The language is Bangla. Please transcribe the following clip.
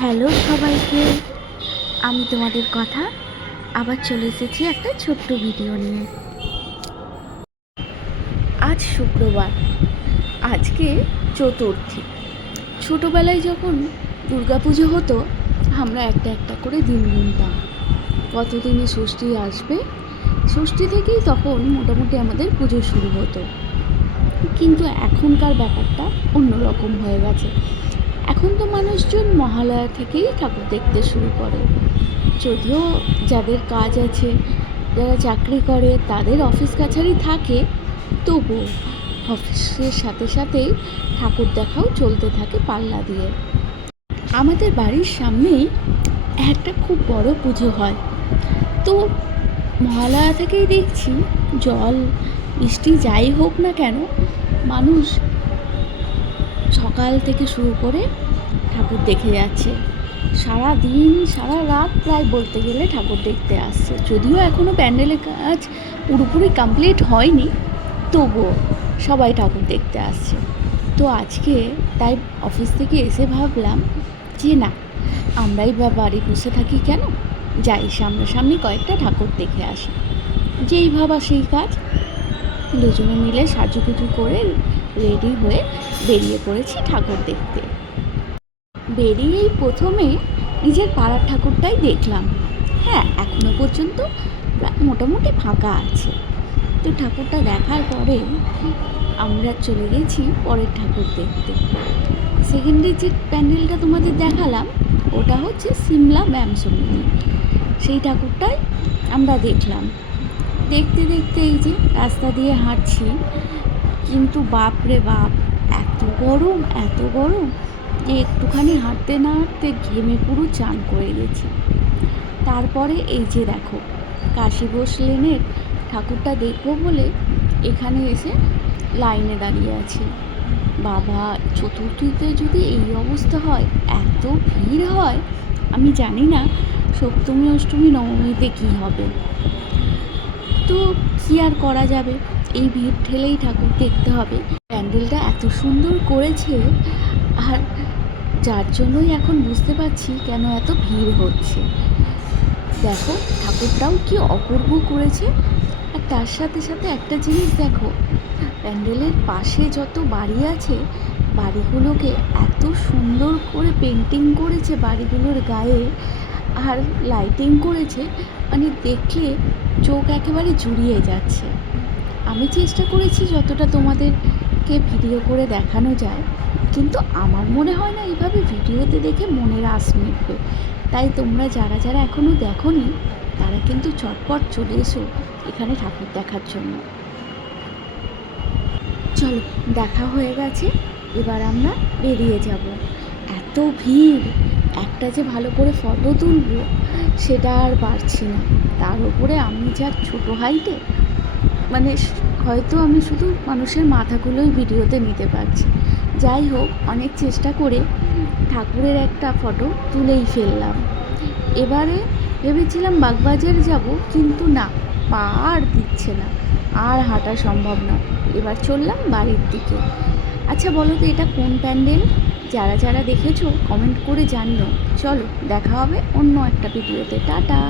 হ্যালো সবাইকে, আমি তোমাদের কথা আবার চলে এসেছি একটা ছোট্ট ভিডিও নিয়ে। আজ শুক্রবার, আজকে চতুর্থী। ছোটোবেলায় যখন দুর্গাপুজো হতো, আমরা একটা একটা করে দিন গুনতাম কতদিনে ষষ্ঠী আসবে। ষষ্ঠী থেকেই তখন মোটামুটি আমাদের পুজো শুরু হতো, কিন্তু এখনকার ব্যাপারটা অন্যরকম হয়ে গেছে। এখন তো মানুষজন মহালয়া থেকেই ঠাকুর দেখতে শুরু করে। যদিও যাদের কাজ আছে, যারা চাকরি করে, তাদের অফিস কাছারি থাকে, তবুও অফিসের সাথে সাথেই ঠাকুর দেখাও চলতে থাকে পাল্লা দিয়ে। আমাদের বাড়ির সামনেই একটা খুব বড় পুজো হয়, তো মহালয়া থেকেই দেখছি জল বৃষ্টি যাই হোক না কেন, মানুষ সকাল থেকে শুরু করে ঠাকুর দেখে যাচ্ছে। সারা দিন সারা রাত প্রায় বলতে গেলে ঠাকুর দেখতে আসছে। যদিও এখনও প্যান্ডেলের কাজ পুরোপুরি কমপ্লিট হয়নি, তবুও সবাই ঠাকুর দেখতে আসছে। তো আজকে তাই অফিস থেকে এসে ভাবলাম যে না, আমরাই বা বাড়ি বসে থাকি কেন, যাই সামনাসামনি কয়েকটা ঠাকুর দেখে আসি। যেই ভাবা সেই কাজ, দুজনে মিলে সাজুগুজু করে রেডি হয়ে বেরিয়ে পড়েছি ঠাকুর দেখতে। বেরিয়েই প্রথমে নিজের পাড়ার ঠাকুরটাই দেখলাম। হ্যাঁ, এখনো পর্যন্ত মোটামুটি ফাঁকা আছে। তো ঠাকুরটা দেখার পরে আমরা চলে গেছি পরের ঠাকুর দেখতে। সেকেন্ডে যে প্যান্ডেলটা তোমাদের দেখালাম, ওটা হচ্ছে সিমলা ব্যায়াম সমিতি। সেই ঠাকুরটাই আমরা দেখলাম। দেখতে দেখতে এই যে রাস্তা দিয়ে হাঁটছি, কিন্তু বাপ রে বাপ, এত গরম যে একটুখানি হাঁটতে না হাঁটতে ঘেমে পুরো চান করে গেছি। তারপরে এই যে দেখো, কাশীঘোষ লেনের ঠাকুরটা দেখবো বলে এখানে এসে লাইনে দাঁড়িয়ে আছি। বাবা, চতুর্থীতে যদি এই অবস্থা হয়, এত ভিড় হয়, আমি জানি না সপ্তমী অষ্টমী নবমীতে কী হবে। তো কী আর করা যাবে, এই ভিড় ঠেলেই ঠাকুর দেখতে হবে। প্যান্ডেলটা এত সুন্দর করেছে, আর যার জন্যই এখন বুঝতে পারছি কেন এত ভিড় হচ্ছে। দেখো ঠাকুরটাও কি অপূর্ব করেছে। আর তার সাথে সাথে একটা জিনিস দেখো, প্যান্ডেলের পাশে যত বাড়ি আছে, বাড়িগুলোকে এত সুন্দর করে পেন্টিং করেছে বাড়িগুলোর গায়ে, আর লাইটিং করেছে, মানে দেখলে চোখ একেবারে জুড়িয়ে যাচ্ছে। আমি চেষ্টা করেছি যতটা তোমাদেরকে ভিডিও করে দেখানো যায়, কিন্তু আমার মনে হয় না এইভাবে ভিডিওতে দেখে মনের আশ মিটবে। তাই তোমরা যারা যারা এখনও দেখোনি, তারা কিন্তু চটপট চলে এসো এখানে ঠাকুর দেখার জন্য। চলো, দেখা হয়ে গেছে, এবার আমরা বেরিয়ে যাব। এত ভিড়, একটা যে ভালো করে ফটো তুলবো সেটা আর পারছি না। তার উপরে আমি যা ছোটো হাইটে, মানে হয়তো আমি শুধু মানুষের মাথাগুলোই ভিডিওতে নিতে পারছি। যাই হোক, অনেক চেষ্টা করে ঠাকুরের একটা ফটো তুলেই ফেললাম। এবারে ভেবেছিলাম বাগবাজার যাব, কিন্তু না, পা আর দিচ্ছে না, আর হাঁটা সম্ভব না। এবার চললাম বাড়ির দিকে। আচ্ছা বলো তো, এটা কোন প্যান্ডেল? যারা যারা দেখেছো কমেন্ট করে জানিও। চলো, দেখা হবে অন্য একটা ভিডিওতে। টাটা।